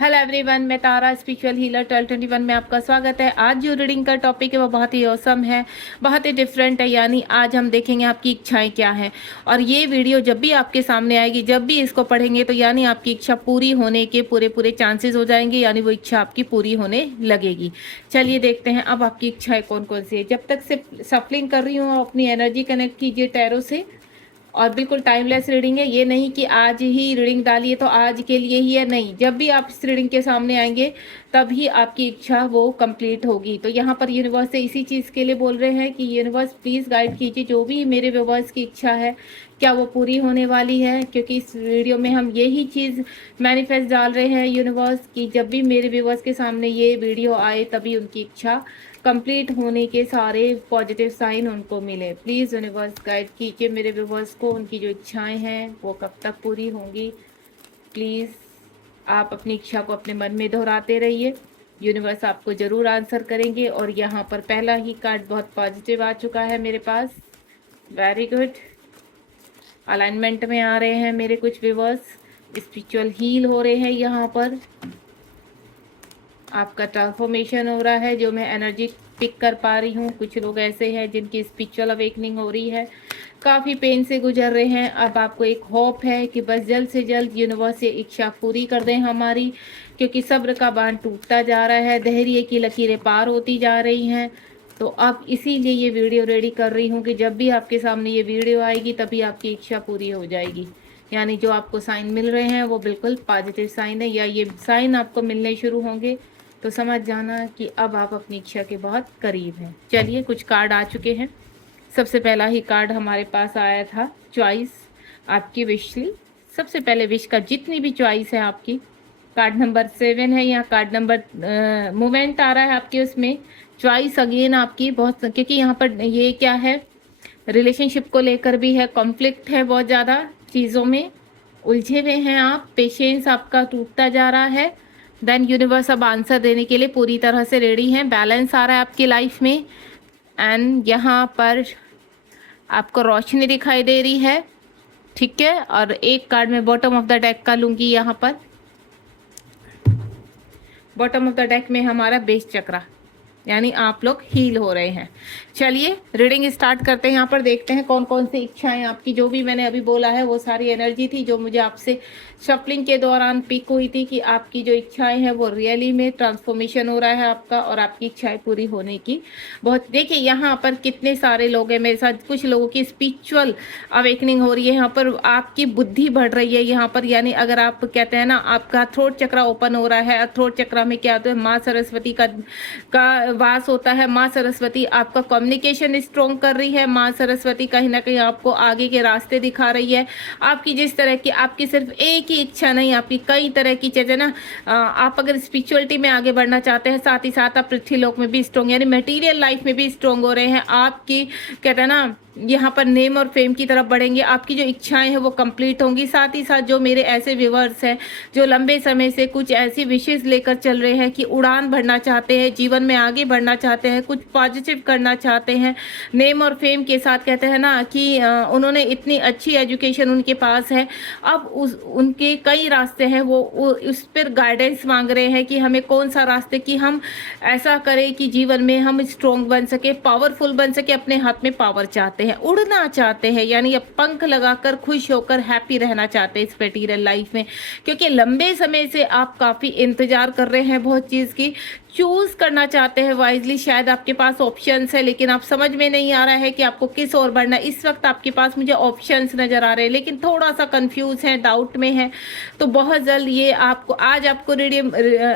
Hello everyone, मैं तारा spiritual healer 1221 में आपका स्वागत है। आज जो रीडिंग का टॉपिक है वो बहुत ही औसम है, बहुत ही डिफरेंट है। यानी आज हम देखेंगे आपकी इच्छाएं क्या हैं। और ये वीडियो जब भी आपके सामने आएगी, जब भी इसको पढ़ेंगे, तो यानी आपकी इच्छा पूरी होने के पूरे पूरे चांसेस हो जाएंगे, यानी वो इच्छा आपकी पूरी होने लगेगी। चलिए देखते हैं अब आपकी इच्छाएं कौन कौन सी है। जब तक से सफलिंग कर रही हूँ, अपनी एनर्जी कनेक्ट कीजिए टैरो से। और बिल्कुल टाइमलेस रीडिंग है, ये नहीं कि आज ही रीडिंग डालिए तो आज के लिए ही है, नहीं। जब भी आप इस रीडिंग के सामने आएंगे तभी आपकी इच्छा वो कंप्लीट होगी। तो यहाँ पर यूनिवर्स से इसी चीज़ के लिए बोल रहे हैं कि यूनिवर्स प्लीज़ गाइड कीजिए, जो भी मेरे व्यूवर्स की इच्छा है क्या वो पूरी होने वाली है। क्योंकि इस वीडियो में हम यही चीज़ मैनिफेस्ट डाल रहे हैं यूनिवर्स की, जब भी मेरे व्यूवर्स के सामने ये वीडियो आए तभी उनकी इच्छा कंप्लीट होने के सारे पॉजिटिव साइन उनको मिले। प्लीज़ यूनिवर्स गाइड कीजिए मेरे व्यूवर्स को, उनकी जो इच्छाएं हैं वो कब तक पूरी होंगी। प्लीज़ आप अपनी इच्छा को अपने मन में दोहराते रहिए, यूनिवर्स आपको ज़रूर आंसर करेंगे। और यहाँ पर पहला ही कार्ड बहुत पॉजिटिव आ चुका है मेरे पास। वेरी गुड, अलाइनमेंट में आ रहे हैं मेरे कुछ व्यूवर्स, स्पिरिचुअल हील हो रहे हैं। यहाँ पर आपका ट्रांसफॉर्मेशन हो रहा है, जो मैं एनर्जी पिक कर पा रही हूँ। कुछ लोग ऐसे हैं जिनकी स्पिरिचुअल अवेकनिंग हो रही है, काफ़ी पेन से गुजर रहे हैं। अब आपको एक होप है कि बस जल्द से जल्द यूनिवर्स ये इच्छा पूरी कर दें हमारी, क्योंकि सब्र का बांध टूटता जा रहा है, धैर्य की लकीरें पार होती जा रही हैं। तो अब इसीलिए ये वीडियो रेडी कर रही हूँ कि जब भी आपके सामने ये वीडियो आएगी तभी आपकी इच्छा पूरी हो जाएगी। यानी जो आपको साइन मिल रहे हैं वो बिल्कुल पॉजिटिव साइन है, या ये साइन आपको मिलने शुरू होंगे तो समझ जाना कि अब आप अपनी इच्छा के बहुत करीब हैं। चलिए कुछ कार्ड आ चुके हैं। सबसे पहला ही कार्ड हमारे पास आया था चॉइस, आपकी विशली। सबसे पहले विश का जितनी भी चॉइस है आपकी, कार्ड नंबर 7 है, या कार्ड नंबर मूवमेंट आ रहा है आपके, उसमें चॉइस अगेन आपकी बहुत, क्योंकि यहाँ पर ये क्या है, रिलेशनशिप को लेकर भी है, कॉन्फ्लिक्ट है, बहुत ज़्यादा चीज़ों में उलझे हुए हैं आप, पेशेंस आपका टूटता जा रहा है। देन यूनिवर्स अब आंसर देने के लिए पूरी तरह से रेडी हैं। बैलेंस आ रहा है आपकी लाइफ में, एंड यहाँ पर आपको रोशनी दिखाई दे रही है, ठीक है। और एक कार्ड में बॉटम ऑफ द डेक का लूँगी। यहाँ पर बॉटम ऑफ द डेक में हमारा बेस चक्रा, यानी आप लोग हील हो रहे हैं। चलिए रीडिंग स्टार्ट करते हैं। यहाँ पर देखते हैं कौन कौन सी इच्छाएं आपकी, जो भी मैंने अभी बोला है वो सारी एनर्जी थी जो मुझे आपसे शफलिंग के दौरान पिक हुई थी कि आपकी जो इच्छाएं हैं वो रियली में ट्रांसफॉर्मेशन हो रहा है आपका, और आपकी इच्छाएं पूरी होने की बहुत। देखिए यहाँ पर कितने सारे लोग हैं मेरे साथ, कुछ लोगों की स्पिरिचुअल अवेकनिंग हो रही है, यहाँ पर आपकी बुद्धि बढ़ रही है। यहाँ पर यानी अगर आप कहते हैं ना, आपका थ्रोट चक्रा ओपन हो रहा है। थ्रोट चक्रा में क्या होता है, माँ सरस्वती का वास होता है। माँ सरस्वती आपका कम्युनिकेशन स्ट्रॉन्ग कर रही है। माँ सरस्वती कहीं ना कहीं आपको आगे के रास्ते दिखा रही है। आपकी जिस तरह की, आपकी सिर्फ एक ही इच्छा नहीं, आपकी कई तरह की चीजें ना, आप अगर स्पिरिचुअलिटी में आगे बढ़ना चाहते हैं, साथ ही साथ आप पृथ्वीलोक में भी स्ट्रॉन्ग, यानी मटेरियल लाइफ में भी स्ट्रॉन्ग हो रहे हैं। आपकी कहते हैं ना, यहाँ पर नेम और फेम की तरफ बढ़ेंगे। आपकी जो इच्छाएं हैं वो कंप्लीट होंगी। साथ ही साथ जो मेरे ऐसे व्यूवर्स हैं जो लंबे समय से कुछ ऐसी विशेष लेकर चल रहे हैं कि उड़ान भरना चाहते हैं, जीवन में आगे बढ़ना चाहते हैं, कुछ पॉजिटिव करना चाहते हैं, नेम और फेम के साथ, कहते हैं ना कि उन्होंने इतनी अच्छी एजुकेशन उनके पास है, अब उनके कई रास्ते हैं, वो उस पर गाइडेंस मांग रहे हैं कि हमें कौन सा रास्ते की हम ऐसा करें कि जीवन में हम स्ट्रॉन्ग बन सके, पावरफुल बन सके, अपने हाथ में पावर चाहते हैं, उड़ना चाहते हैं, यानी अब पंख लगाकर खुश होकर हैप्पी रहना चाहते हैं इस मटेरियल लाइफ में। क्योंकि लंबे समय से आप काफ़ी इंतजार कर रहे हैं बहुत चीज़ की, चूज करना चाहते हैं वाइजली। शायद आपके पास ऑप्शंस है लेकिन आप समझ में नहीं आ रहा है कि आपको किस ओर बढ़ना है। इस वक्त आपके पास मुझे ऑप्शंस नज़र आ रहे हैं लेकिन थोड़ा सा कंफ्यूज है, डाउट में है। तो बहुत जल्द ये आपको, आज आपको रीडिंग,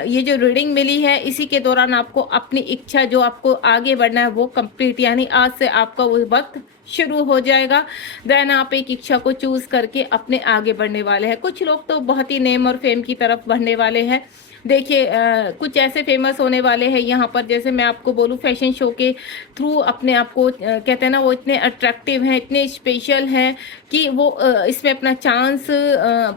ये जो रीडिंग मिली है इसी के दौरान आपको अपनी इच्छा जो आपको आगे बढ़ना है वो कंप्लीट, यानी आज से आपका वो वक्त शुरू हो जाएगा। देन आप एक इच्छा को चूज करके अपने आगे बढ़ने वाले हैं। कुछ लोग तो बहुत ही नेम और फेम की तरफ बढ़ने वाले हैं। देखिए कुछ ऐसे फेमस होने वाले हैं यहाँ पर, जैसे मैं आपको बोलूँ, फैशन शो के थ्रू अपने आप को कहते हैं ना, वो इतने अट्रैक्टिव हैं, इतने स्पेशल हैं कि वो इसमें अपना चांस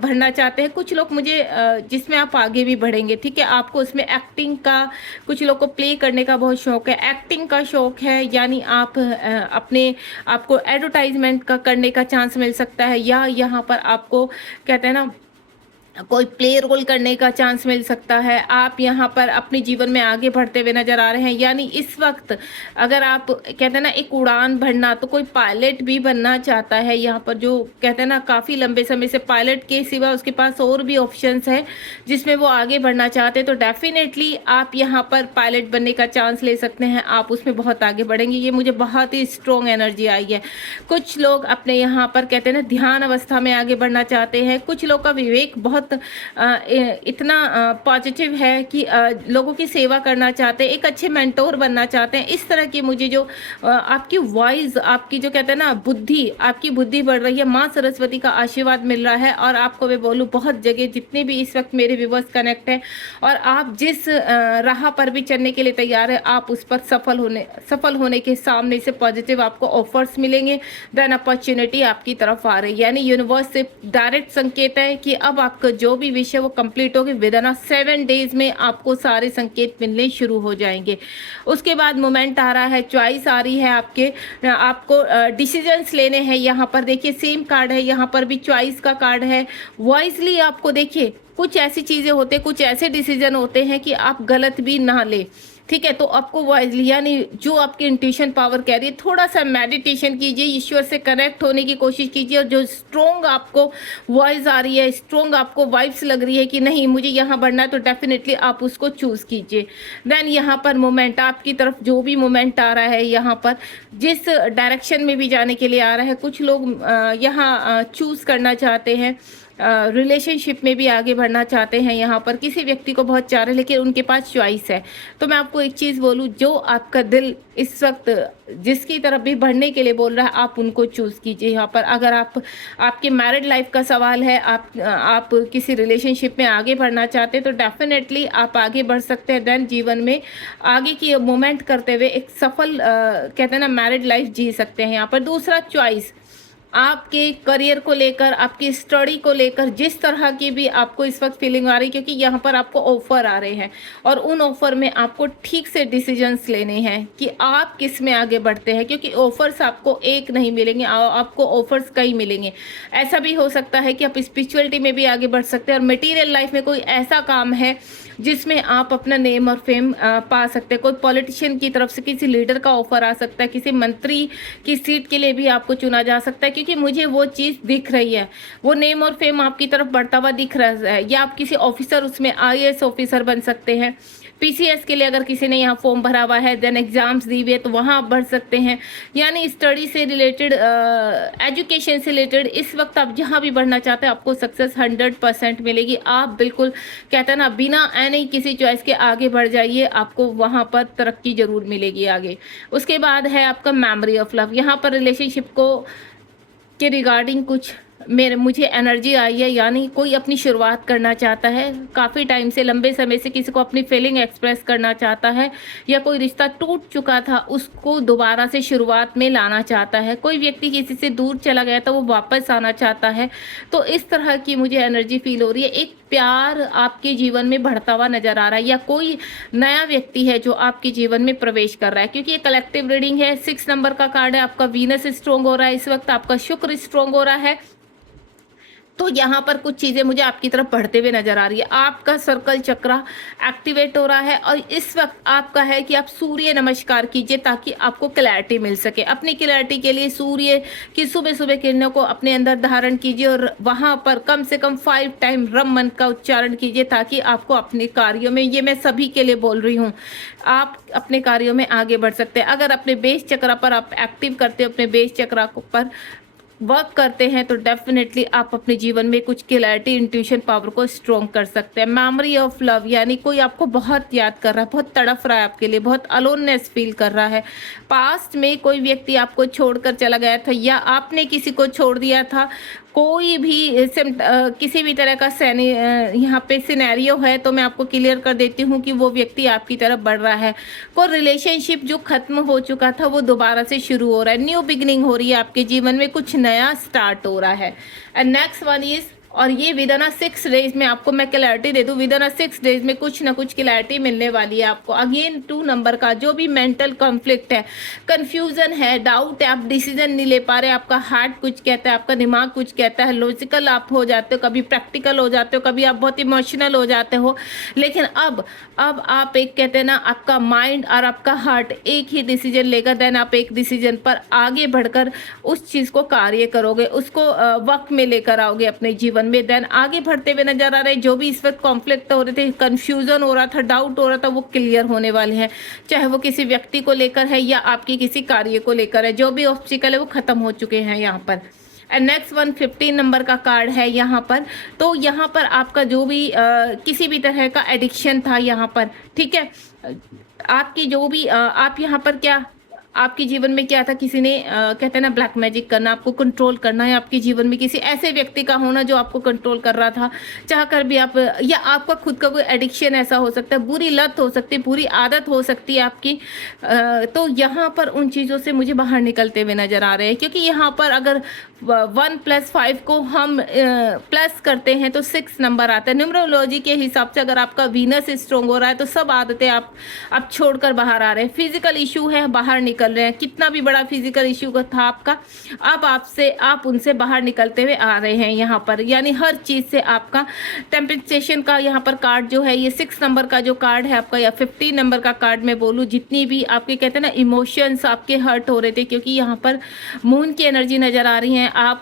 भरना चाहते हैं। कुछ लोग मुझे जिसमें आप आगे भी बढ़ेंगे, ठीक है। आपको उसमें एक्टिंग का, कुछ लोग को प्ले करने का बहुत शौक है, एक्टिंग का शौक है, यानी आप अपने आपको एडवर्टाइजमेंट का करने का चांस मिल सकता है, या यहाँ पर आपको कहते हैं ना कोई प्ले रोल करने का चांस मिल सकता है। आप यहाँ पर अपने जीवन में आगे बढ़ते हुए नज़र आ रहे हैं। यानी इस वक्त अगर आप कहते हैं ना एक उड़ान भरना, तो कोई पायलट भी बनना चाहता है यहाँ पर, जो कहते हैं ना काफ़ी लंबे समय से पायलट के सिवा उसके पास और भी ऑप्शंस है जिसमें वो आगे बढ़ना चाहते हैं, तो डेफिनेटली आप यहाँ पर पायलट बनने का चांस ले सकते हैं। आप उसमें बहुत आगे बढ़ेंगे। ये मुझे बहुत ही स्ट्रॉन्ग एनर्जी आई है। कुछ लोग अपने यहाँ पर कहते हैं ना ध्यान अवस्था में आगे बढ़ना चाहते हैं। कुछ लोग का विवेक बहुत इतना पॉजिटिव है कि लोगों की सेवा करना चाहते हैं, एक अच्छे मेंटोर बनना चाहते हैं। इस तरह की मुझे जो आपकी वॉइस, आपकी जो कहते हैं ना बुद्धि, आपकी बुद्धि बढ़ रही है। माँ सरस्वती का आशीर्वाद मिल रहा है। और आपको मैं बोलूँ, बहुत जगह जितने भी इस वक्त मेरे व्यूअर्स कनेक्ट हैं और आप जिस राह पर भी चलने के लिए तैयार है, आप उस पर सफल होने के सामने से पॉजिटिव आपको ऑफर्स मिलेंगे। देन अपॉर्चुनिटी आपकी तरफ आ रही है। यानी यूनिवर्स से डायरेक्ट संकेत है कि अब आपका जो भी विषय वो कंप्लीट होगी। विद इन 7 डेज में आपको सारे संकेत मिलने शुरू हो जाएंगे। उसके बाद मोमेंट आ रहा है, चॉइस आ रही है आपको डिसीजंस लेने हैं। यहाँ पर देखिए सेम कार्ड है, यहाँ पर भी चॉइस का कार्ड है। वॉइसली आपको देखिए कुछ ऐसी चीज़ें होते हैं, कुछ ऐसे डिसीजन होते हैं कि आप गलत भी ना ले, ठीक है। तो आपको वॉइसली, यानी जो आपकी इंट्यूशन पावर कह रही है, थोड़ा सा मेडिटेशन कीजिए, ईश्वर से कनेक्ट होने की कोशिश कीजिए। और जो स्ट्रोंग आपको वॉइस आ रही है, स्ट्रोंग आपको वाइब्स लग रही है कि नहीं मुझे यहाँ बढ़ना है, तो डेफिनेटली आप उसको चूज़ कीजिए। देन यहाँ पर मोमेंट आपकी तरफ जो भी मोमेंट आ रहा है, यहाँ पर जिस डायरेक्शन में भी जाने के लिए आ रहा है, कुछ लोग यहाँ चूज़ करना चाहते हैं, रिलेशनशिप में भी आगे बढ़ना चाहते हैं। यहाँ पर किसी व्यक्ति को बहुत चाह रहे हैं लेकिन उनके पास चॉइस है। तो मैं आपको एक चीज़ बोलूँ, जो आपका दिल इस वक्त जिसकी तरफ भी बढ़ने के लिए बोल रहा है, आप उनको चूज़ कीजिए। यहाँ पर अगर आपके मैरिड लाइफ का सवाल है, आप किसी रिलेशनशिप में आगे बढ़ना चाहते हैं, तो डेफिनेटली आप आगे बढ़ सकते हैं। देन जीवन में आगे की मूवमेंट करते हुए एक सफल कहते हैं ना मैरिड लाइफ जी सकते हैं। यहाँ पर दूसरा चॉइस आपके करियर को लेकर, आपकी स्टडी को लेकर, जिस तरह की भी आपको इस वक्त फीलिंग आ रही है, क्योंकि यहाँ पर आपको ऑफर आ रहे हैं और उन ऑफर में आपको ठीक से डिसीजंस लेने हैं कि आप किस में आगे बढ़ते हैं। क्योंकि ऑफर्स आपको एक नहीं मिलेंगे, आपको ऑफर्स कई मिलेंगे। ऐसा भी हो सकता है कि आप स्पिरिचुअलिटी में भी आगे बढ़ सकते हैं और मटेरियल लाइफ में कोई ऐसा काम है जिसमें आप अपना नेम और फेम पा सकते हैं। कोई पॉलिटिशियन की तरफ से किसी लीडर का ऑफर आ सकता है, किसी मंत्री की सीट के लिए भी आपको चुना जा सकता है। क्योंकि मुझे वो चीज़ दिख रही है, वो नेम और फेम आपकी तरफ बढ़ता हुआ दिख रहा है। या आप किसी ऑफिसर, उसमें IAS ऑफिसर बन सकते हैं। PCS के लिए अगर किसी ने यहाँ फॉर्म भरा हुआ है, देन एग्जाम्स दी हुई है, तो वहाँ आप बढ़ सकते हैं। यानी स्टडी से रिलेटेड, एजुकेशन से रिलेटेड इस वक्त आप जहाँ भी बढ़ना चाहते हैं, आपको सक्सेस 100% मिलेगी। आप बिल्कुल कहते हैं ना बिना नहीं किसी चॉइस के आगे बढ़ जाइए, आपको वहाँ पर तरक्की जरूर मिलेगी आगे। उसके बाद है आपका मेमोरी ऑफ लव। यहाँ पर रिलेशनशिप को के रिगार्डिंग कुछ मुझे एनर्जी आई है। यानी कोई अपनी शुरुआत करना चाहता है, काफ़ी टाइम से, लंबे समय से किसी को अपनी फीलिंग एक्सप्रेस करना चाहता है, या कोई रिश्ता टूट चुका था उसको दोबारा से शुरुआत में लाना चाहता है। कोई व्यक्ति किसी से दूर चला गया था, वो वापस आना चाहता है। तो इस तरह की मुझे एनर्जी फील हो रही है। एक प्यार आपके जीवन में बढ़ता हुआ नजर आ रहा है, या कोई नया व्यक्ति है जो आपके जीवन में प्रवेश कर रहा है। क्योंकि ये कलेक्टिव रीडिंग है, 6 नंबर का कार्ड है। आपका वीनस स्ट्रॉन्ग हो रहा है इस वक्त, आपका शुक्र स्ट्रॉन्ग हो रहा है। तो यहाँ पर कुछ चीज़ें मुझे आपकी तरफ बढ़ते हुए नजर आ रही है। आपका सर्कल चक्रा एक्टिवेट हो रहा है और इस वक्त आपका है कि आप सूर्य नमस्कार कीजिए ताकि आपको क्लैरिटी मिल सके। अपनी क्लैरिटी के लिए सूर्य की सुबह सुबह किरणों को अपने अंदर धारण कीजिए और वहाँ पर कम से कम 5 टाइम ब्रह्म मंत्र का उच्चारण कीजिए, ताकि आपको अपने कार्यों में, ये मैं सभी के लिए बोल रही हूँ, आप अपने कार्यों में आगे बढ़ सकते हैं। अगर अपने बेस चक्रा पर आप एक्टिव करते हो, अपने बेस चक्रा पर वर्क करते हैं, तो डेफिनेटली आप अपने जीवन में कुछ क्लैरिटी, इंट्यूशन पावर को स्ट्रॉन्ग कर सकते हैं। मेमोरी ऑफ लव, यानी कोई आपको बहुत याद कर रहा है, बहुत तड़फ रहा है आपके लिए, बहुत अलोननेस फील कर रहा है। पास्ट में कोई व्यक्ति आपको छोड़कर चला गया था या आपने किसी को छोड़ दिया था। कोई भी किसी भी तरह का यहाँ पे सिनेरियो है, तो मैं आपको क्लियर कर देती हूँ कि वो व्यक्ति आपकी तरफ बढ़ रहा है। कोई रिलेशनशिप जो खत्म हो चुका था वो दोबारा से शुरू हो रहा है, न्यू बिगिनिंग हो रही है आपके जीवन में, कुछ नया स्टार्ट हो रहा है। एंड नेक्स्ट वन इज और ये विद इन 6 डेज में आपको मैं क्लैरिटी दे दूं, विद इन 6 डेज में कुछ ना कुछ क्लैरिटी मिलने वाली है आपको। अगेन 2 नंबर का जो भी मेंटल कॉन्फ्लिक्ट है, कंफ्यूजन है, डाउट है, आप डिसीजन नहीं ले पा रहे, आपका हार्ट कुछ कहता है, आपका दिमाग कुछ कहता है, लॉजिकल आप हो जाते हो, कभी प्रैक्टिकल हो जाते हो, कभी आप बहुत इमोशनल हो जाते हो, लेकिन अब आप एक कहते हैं ना, आपका माइंड और आपका हार्ट एक ही डिसीजन लेगा, देन आप एक डिसीजन पर आगे बढ़कर उस चीज़ को कार्य करोगे, उसको वक्त में लेकर आओगे अपने जीवन में, देन आगे बढ़ते हुए नजर आ रहे हैं। जो भी इस वक्त कॉन्फ्लिक्ट हो रहे थे, कंफ्यूजन हो रहा था, डाउट हो रहा था, वो क्लियर होने वाले हैं, चाहे वो किसी व्यक्ति को लेकर है या आपके किसी कार्य को लेकर है। जो भी ऑब्स्टिकल है वो खत्म हो चुके हैं यहाँ पर। एंड नेक्स्ट 115 नंबर का कार्ड है यहाँ पर। तो यहाँ पर आपका जो भी किसी भी तरह का एडिक्शन था यहाँ पर, ठीक है, आपकी जो भी आप यहाँ पर क्या आपके जीवन में क्या था, किसी ने कहते हैं ना ब्लैक मैजिक करना, आपको कंट्रोल करना है, आपके जीवन में किसी ऐसे व्यक्ति का होना जो आपको कंट्रोल कर रहा था, चाह कर भी आप, या आपका खुद का कोई एडिक्शन ऐसा हो सकता है, बुरी लत हो सकती है, बुरी आदत हो सकती है आपकी। तो यहाँ पर उन चीज़ों से मुझे बाहर निकलते हुए नजर आ रहे हैं, क्योंकि यहाँ पर अगर 1 + 5 को हम प्लस करते हैं तो 6 नंबर आता है। न्यूमरोलॉजी के हिसाब से अगर आपका वीनस स्ट्रॉन्ग हो रहा है तो सब आदतें आप छोड़कर बाहर आ रहे हैं। फिजिकल इशू है, बाहर निकल रहे हैं, कितना भी बड़ा फिजिकल इशू का था आपका, अब आप उनसे बाहर निकलते हुए आ रहे हैं यहाँ पर। यानी हर चीज़ से आपका टेम्परेचर का यहाँ पर कार्ड जो है, ये 6 नंबर का जो कार्ड है आपका, या 15 नंबर का कार्ड मैं बोलूँ, जितनी भी आपके कहते हैं ना इमोशंस आपके हर्ट हो रहे थे, क्योंकि यहाँ पर मून की एनर्जी नज़र आ रही है। आप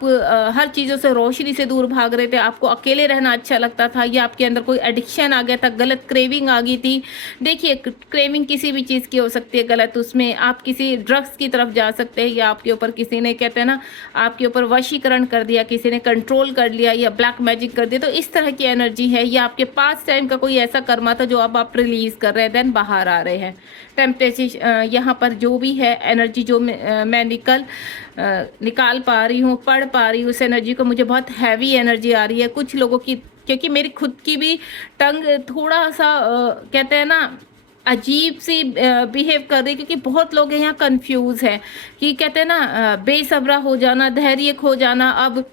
हर चीज़ों से, रोशनी से दूर भाग रहे थे, आपको अकेले रहना अच्छा लगता था, या आपके अंदर कोई एडिक्शन आ गया था, गलत क्रेविंग आ गई थी। देखिए, क्रेविंग किसी भी चीज़ की हो सकती है गलत, उसमें आप किसी ड्रग्स की तरफ जा सकते हैं, या आपके ऊपर किसी ने कहते हैं ना आपके ऊपर वशीकरण कर दिया, किसी ने कंट्रोल कर लिया, या ब्लैक मैजिक कर दिया, तो इस तरह की एनर्जी है। या आपके पास टाइम का कोई ऐसा कर्मा था जो अब आप रिलीज कर रहे हैं, देन बाहर आ रहे हैं। टेम्परेचर यहाँ पर जो भी है एनर्जी जो मैं निकाल पा रही हूँ, पढ़ पा रही हूँ, उस एनर्जी को, मुझे बहुत हैवी एनर्जी आ रही है। कुछ लोगों की, क्योंकि मेरी खुद की भी टंग थोड़ा सा कहते हैं ना अजीब सी बिहेव कर रही, क्योंकि बहुत लोग यहाँ कंफ्यूज है कि कहते हैं ना बेसब्रा हो जाना, धैर्य खो जाना। अब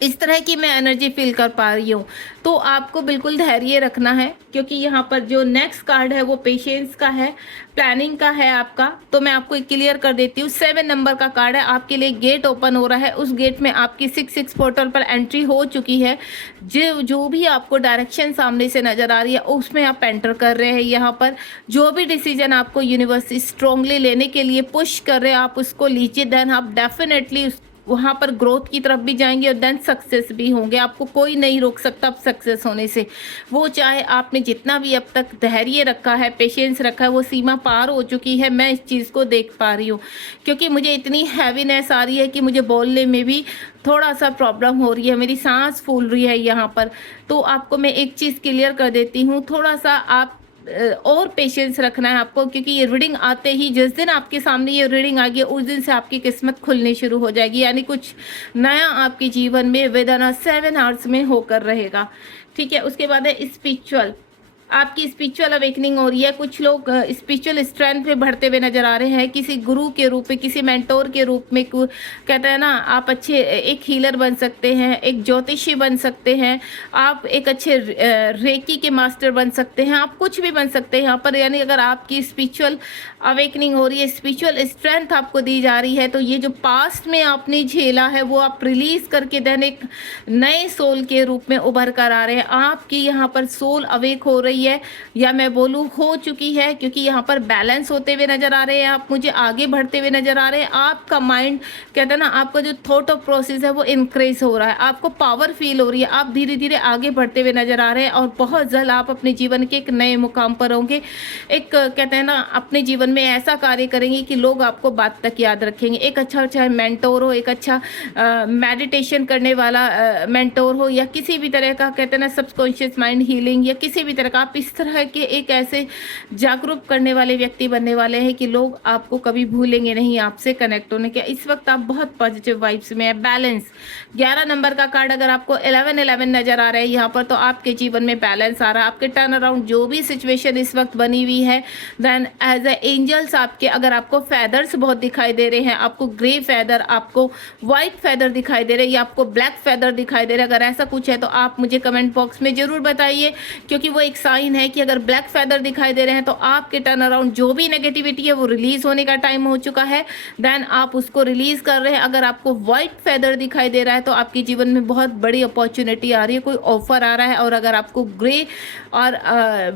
इस तरह की मैं एनर्जी फील कर पा रही हूँ, तो आपको बिल्कुल धैर्य रखना है, क्योंकि यहाँ पर जो नेक्स्ट कार्ड है वो पेशेंस का है, प्लानिंग का है आपका। तो मैं आपको क्लियर कर देती हूँ, 7 नंबर का कार्ड है, आपके लिए गेट ओपन हो रहा है, उस गेट में आपकी 6 पोर्टल पर एंट्री हो चुकी है। जो भी आपको डायरेक्शन सामने से नज़र आ रही है उसमें आप एंटर कर रहे हैं। यहाँ पर जो भी डिसीजन आपको यूनिवर्स स्ट्रांगली लेने के लिए पुश कर रहे हैं, आप उसको लीजिए, देन आप डेफिनेटली वहाँ पर ग्रोथ की तरफ भी जाएंगे और देन सक्सेस भी होंगे। आपको कोई नहीं रोक सकता अब सक्सेस होने से, वो चाहे आपने जितना भी अब तक धैर्य रखा है, पेशेंस रखा है, वो सीमा पार हो चुकी है। मैं इस चीज़ को देख पा रही हूँ, क्योंकि मुझे इतनी हैवीनेस आ रही है कि मुझे बोलने में भी थोड़ा सा प्रॉब्लम हो रही है, मेरी सांस फूल रही है यहाँ पर। तो आपको मैं एक चीज़ क्लियर कर देती हूँ, थोड़ा सा आप और पेशेंस रखना है आपको, क्योंकि ये रीडिंग आते ही, जिस दिन आपके सामने ये रीडिंग आ गई, उस दिन से आपकी किस्मत खुलनी शुरू हो जाएगी। यानी कुछ नया आपके जीवन में विद इन 7 आवर्स में होकर रहेगा, ठीक है। उसके बाद है स्पिरिचुअल, आपकी स्पिरिचुअल अवेकनिंग हो रही है। कुछ लोग स्पिरिचुअल स्ट्रेंथ पे बढ़ते हुए नजर आ रहे हैं, किसी गुरु के रूप में, किसी मेंटोर के रूप में। कहते हैं ना आप अच्छे एक हीलर बन सकते हैं, एक ज्योतिषी बन सकते हैं, आप एक अच्छे रेकी के मास्टर बन सकते हैं, आप कुछ भी बन सकते हैं यहाँ पर। यानी अगर आपकी स्पिरिचुअल अवेकनिंग हो रही है, स्पिरिचुअल स्ट्रेंथ आपको दी जा रही है, तो ये जो पास्ट में आपने झेला है वो आप रिलीज करके देन एक नए सोल के रूप में उभर कर आ रहे हैं। आपकी यहाँ पर सोल अवेक हो रही है, या मैं बोलूँ हो चुकी है, क्योंकि यहाँ पर बैलेंस होते हुए नजर आ रहे हैं, आप मुझे आगे बढ़ते हुए नजर आ रहे हैं। आपका माइंड कहते हैं ना, आपका जो थॉट ऑफ प्रोसेस है वो इंक्रीज हो रहा है, आपको पावर फील हो रही है, आप धीरे धीरे आगे बढ़ते हुए नजर आ रहे हैं, और बहुत जल्द आप अपने जीवन के एक नए मुकाम पर होंगे। एक कहते हैं ना अपने जीवन में ऐसा कार्य करेंगे कि लोग आपको बात तक याद रखेंगे। एक अच्छा चाहे मेंटोर हो, एक अच्छा मेडिटेशन करने वाला मेंटोर हो, या किसी भी तरह का कहते हैं ना सबकॉन्शियस माइंड हीलिंग, या किसी भी तरह का आप इस तरह के एक ऐसे जागरूक करने वाले व्यक्ति बनने वाले हैं कि लोग आपको कभी भूलेंगे नहीं, आपसे कनेक्ट होने के। इस वक्त आप बहुत पॉजिटिव वाइब्स में है। बैलेंस 11 नंबर का कार्ड अगर आपको 11-11 नजर आ रहा है यहाँ पर, तो आपके जीवन में बैलेंस आ रहा है। आपके टर्न अराउंड जो भी सिचुएशन इस वक्त बनी हुई है, देन एज ए एंजल्स आपके, अगर आपको फेदर्स बहुत दिखाई दे रहे हैं, आपको ग्रे फेदर, आपको व्हाइट फेदर दिखाई दे रहे हैं, या आपको ब्लैक फेदर दिखाई दे रहे हैं, अगर ऐसा कुछ है तो आप मुझे कमेंट बॉक्स में जरूर बताइए, क्योंकि वो एक साइन है कि अगर ब्लैक फेदर दिखाई दे रहे हैं तो आपके टर्न अराउंड जो भी नेगेटिविटी है वो रिलीज होने का टाइम हो चुका है, देन आप उसको रिलीज कर रहे हैं। अगर आपको व्हाइट फेदर दिखाई दे रहा है तो आपके जीवन में बहुत बड़ी अपॉर्चुनिटी आ रही है, कोई ऑफर आ रहा है। और अगर आपको ग्रे और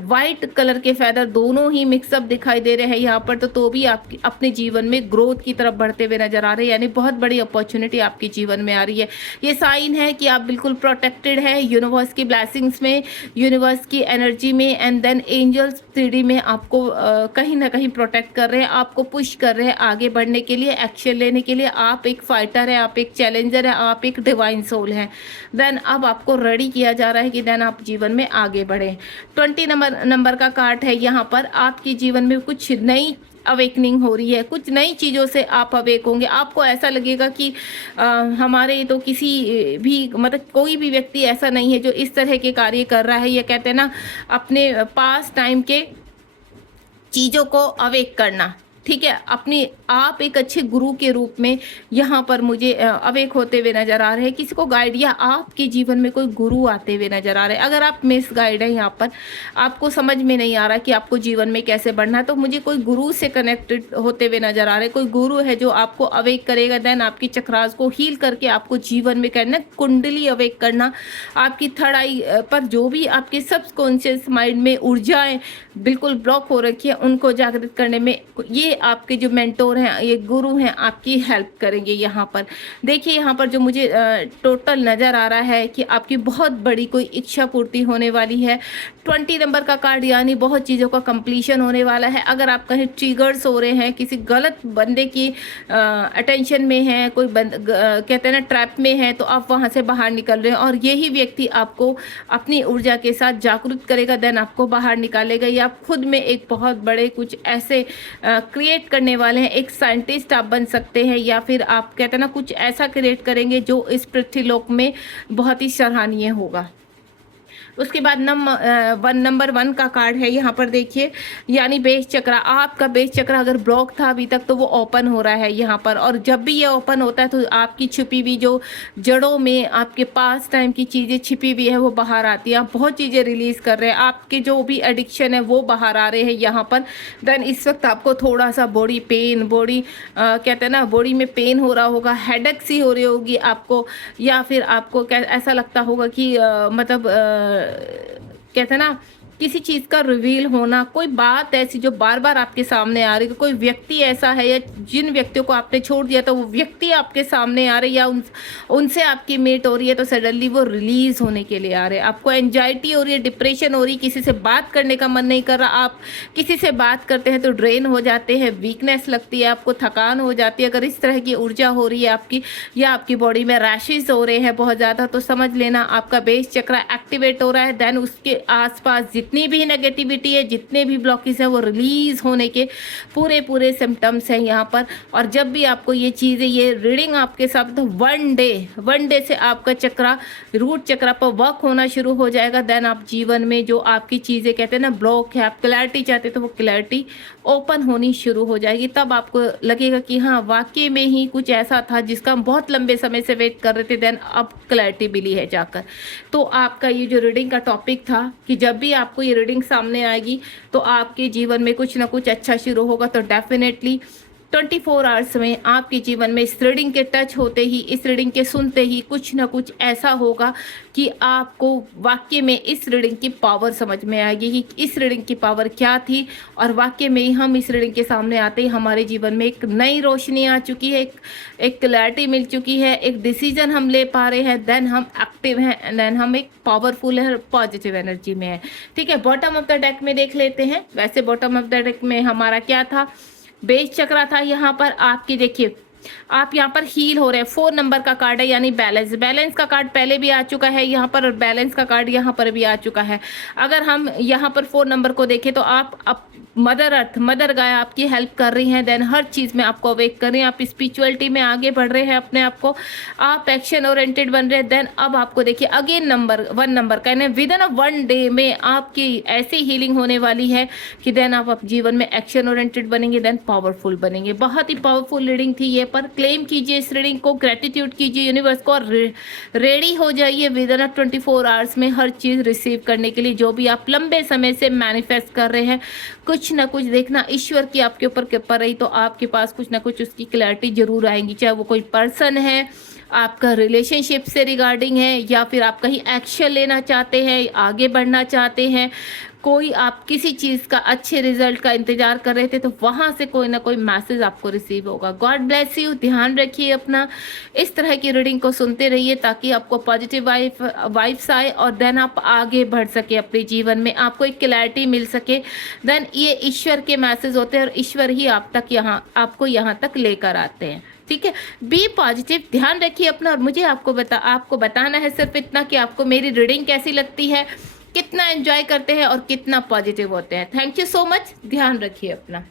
वाइट कलर के फेदर दोनों ही मिक्सअप दिखाई दे रहे हैं यहाँ पर, तो भी आप अपने जीवन में ग्रोथ की तरफ बढ़ते हुए नजर आ रहे हैं, यानी बहुत बड़ी अपॉर्चुनिटी आपके जीवन में आ रही है। ये साइन है कि आप बिल्कुल प्रोटेक्टेड है यूनिवर्स की ब्लेसिंग्स में, यूनिवर्स की एनर्जी में, एंड देन एंजल्स 3D में आपको कहीं ना कहीं प्रोटेक्ट कर रहे हैं, आपको पुश कर रहे हैं आगे बढ़ने के लिए, एक्शन लेने के लिए। आप एक फाइटर है, आप एक चैलेंजर है, आप एक डिवाइन सोल है। देन अब आपको रेडी किया जा रहा है कि देन आप जीवन में आगे बढ़े। 20 नंबर का कार्ड है यहाँ पर। आपके जीवन में कुछ नई अवेकनिंग हो रही है, कुछ नई चीज़ों से आप अवेक होंगे। आपको ऐसा लगेगा कि हमारे तो किसी भी मतलब कोई भी व्यक्ति ऐसा नहीं है जो इस तरह के कार्य कर रहा है। ये कहते हैं ना, अपने पास टाइम के चीज़ों को अवेक करना, ठीक है। अपनी आप एक अच्छे गुरु के रूप में यहाँ पर मुझे अवेक होते हुए नजर आ रहे हैं। किसी को गाइड, या आपके जीवन में कोई गुरु आते हुए नजर आ रहे हैं। अगर आप मिस गाइड है यहाँ पर, आपको समझ में नहीं आ रहा कि आपको जीवन में कैसे बढ़ना है, तो मुझे कोई गुरु से कनेक्टेड होते हुए नजर आ रहे हैं। कोई गुरु है जो आपको अवेक करेगा, देन आपकी चक्रास को हील करके आपको जीवन में करना, कुंडली अवेक करना। आपकी थर्ड आई पर जो भी आपके सबकॉन्शियस माइंड में ऊर्जाएं बिल्कुल ब्लॉक हो रखी है, उनको जागृत करने में ये आपके जो मेंटोर हैं, ये गुरु हैं, आपकी हेल्प करेंगे। यहाँ पर देखिए, यहाँ पर जो मुझे टोटल नज़र आ रहा है कि आपकी बहुत बड़ी कोई इच्छा पूर्ति होने वाली है। 20 नंबर का कार्ड, यानी बहुत चीज़ों का कंप्लीशन होने वाला है। अगर आप कहीं ट्रिगर्स हो रहे हैं, किसी गलत बंदे की अटेंशन में है, कोई कहते हैं ना ट्रैप में है, तो आप वहाँ से बाहर निकल रहे हैं, और यही व्यक्ति आपको अपनी ऊर्जा के साथ जागरूक करेगा, देन आपको बाहर निकालेगा। या आप खुद में एक बहुत बड़े कुछ ऐसे क्रिएट करने वाले हैं, एक साइंटिस्ट आप बन सकते हैं, या फिर आप कहते हैं ना कुछ ऐसा क्रिएट करेंगे जो इस पृथ्वीलोक में बहुत ही सराहनीय होगा। उसके बाद नंबर 1 का कार्ड है यहाँ पर देखिए, यानी बेस चक्रा। आपका बेस चक्रा अगर ब्लॉक था अभी तक, तो वो ओपन हो रहा है यहाँ पर, और जब भी ये ओपन होता है तो आपकी छुपी हुई जो जड़ों में आपके पास टाइम की चीज़ें छिपी हुई है वो बाहर आती है। आप बहुत चीज़ें रिलीज कर रहे हैं, आपके जो भी एडिक्शन है वो बाहर आ रहे हैं यहाँ पर। देन इस वक्त आपको थोड़ा सा बॉडी पेन, कहते हैं ना बॉडी में पेन हो रहा होगा, हेडेक सी हो रही होगी आपको, या फिर आपको ऐसा लगता होगा कि मतलब कहते हैं ना किसी चीज़ का रिवील होना, कोई बात ऐसी जो बार बार आपके सामने आ रही है, कोई व्यक्ति ऐसा है, या जिन व्यक्तियों को आपने छोड़ दिया था वो व्यक्ति आपके सामने आ रहे, या उनसे आपकी मेट हो रही है, तो सडनली वो रिलीज होने के लिए आ रहे हैं। आपको एंजाइटी हो रही है, डिप्रेशन हो रही है, किसी से बात करने का मन नहीं कर रहा, आप किसी से बात करते हैं तो ड्रेन हो जाते हैं, वीकनेस लगती है, आपको थकान हो जाती है। अगर इस तरह की ऊर्जा हो रही है आपकी, या आपकी बॉडी में रैशेज हो रहे हैं बहुत ज़्यादा, तो समझ लेना आपका बेस चक्रा एक्टिवेट हो रहा है। देन उसके आसपास जितनी भी नेगेटिविटी है, जितने भी ब्लॉकेज है, वो रिलीज होने के पूरे सिम्टम्स हैं यहाँ पर। और जब भी आपको ये चीज़ें, ये रीडिंग आपके साथ, तो वन डे से आपका चक्रा, रूट चक्रा पर वर्क होना शुरू हो जाएगा। देन आप जीवन में जो आपकी चीज़ें कहते हैं ना ब्लॉक है, आप क्लैरिटी चाहते तो वो क्लैरिटी ओपन होनी शुरू हो जाएगी। तब आपको लगेगा कि हाँ वाकई में ही कुछ ऐसा था जिसका हम बहुत लंबे समय से वेट कर रहे थे, देन अब क्लैरिटी मिली है जाकर। तो आपका ये जो रीडिंग का टॉपिक था कि जब भी आपको ये रीडिंग सामने आएगी तो आपके जीवन में कुछ ना कुछ अच्छा शुरू होगा, तो डेफिनेटली 24 आवर्स में आपके जीवन में इस रीडिंग के टच होते ही, इस रीडिंग के सुनते ही कुछ ना कुछ ऐसा होगा कि आपको वाकई में इस रीडिंग की पावर समझ में आएगी कि इस रीडिंग की पावर क्या थी। और वाकई में ही हम इस रीडिंग के सामने आते ही हमारे जीवन में एक नई रोशनी आ चुकी है, एक क्लैरिटी मिल चुकी है, एक डिसीजन हम ले पा रहे हैं, देन हम एक्टिव हैं, देन हम एक पावरफुल है, पॉजिटिव एनर्जी में है। ठीक है, बॉटम ऑफ द डेक में देख लेते हैं। वैसे बॉटम ऑफ द डेक में हमारा क्या था, बेस चक्रा था यहाँ पर आपकी। देखिए आप यहाँ पर हील हो रहे हैं। 4 नंबर का कार्ड है यानी बैलेंस। बैलेंस का कार्ड पहले भी आ चुका है यहाँ पर और बैलेंस का कार्ड यहाँ पर भी आ चुका है। अगर हम यहाँ पर 4 नंबर को देखें तो आप मदर अर्थ, मदर गाय आपकी हेल्प कर रही हैं। देन हर चीज़ में आपको अवेक कर रही हैं। आप स्पिरिचुअलिटी में आगे बढ़ रहे हैं अपने आप को, आप एक्शन ओरिएंटेड बन रहे हैं। देन अब आपको देखिए अगेन नंबर 1 नंबर का विद इन अ 1 डे में आपकी ऐसी हीलिंग होने वाली है कि देन आप जीवन में एक्शन ओरिएंटेड बनेंगे, देन पावरफुल बनेंगे। बहुत ही पावरफुल रीडिंग थी ये, पर क्लेम कीजिए इस रीडिंग को, ग्रेटिट्यूड कीजिए यूनिवर्स को और रेडी हो जाइए विद इन 24 आवर्स में हर चीज़ रिसीव करने के लिए जो भी आप लंबे समय से मैनिफेस्ट कर रहे हैं। कुछ ना कुछ देखना ईश्वर की आपके ऊपर कृपा रही तो आपके पास कुछ ना कुछ उसकी क्लैरिटी जरूर आएंगी, चाहे वो कोई पर्सन है, आपका रिलेशनशिप से रिगार्डिंग है, या फिर आप कहीं एक्शन लेना चाहते हैं, आगे बढ़ना चाहते हैं, कोई आप किसी चीज़ का अच्छे रिजल्ट का इंतजार कर रहे थे तो वहाँ से कोई ना कोई मैसेज आपको रिसीव होगा। God bless you. ध्यान रखिए अपना, इस तरह की रीडिंग को सुनते रहिए ताकि आपको पॉजिटिव वाइब्स आए और देन आप आगे बढ़ सके अपने जीवन में, आपको एक क्लैरिटी मिल सके। देन ये ईश्वर के मैसेज होते हैं और ईश्वर ही आपको यहाँ तक लेकर आते हैं। ठीक है, बी पॉजिटिव, ध्यान रखिए अपना। और मुझे आपको बताना है सिर्फ इतना कि आपको मेरी रीडिंग कैसी लगती है, कितना एंजॉय करते हैं और कितना पॉजिटिव होते हैं। Thank you so much. ध्यान रखिए अपना।